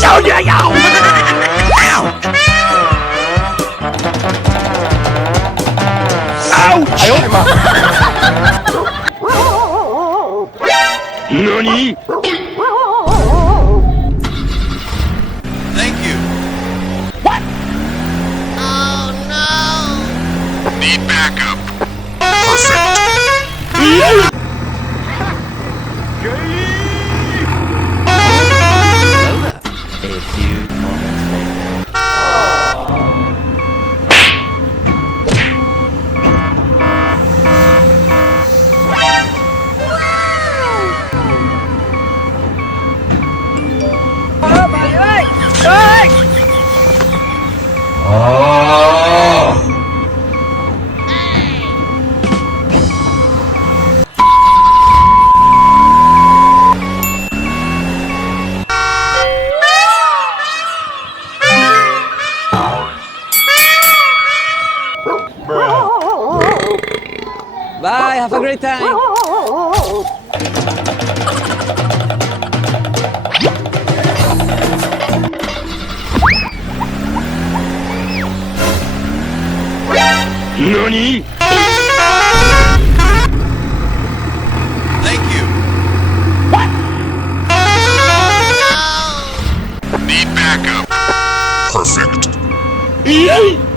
show you, yo! Ow! Ow! 哎呦我的妈！NANI? Thank you. What? Oh no! Need backup. Perfect. A few moments later. Bye, have a great time. NANI? Thank you. What? Need backup. Perfect. Yay!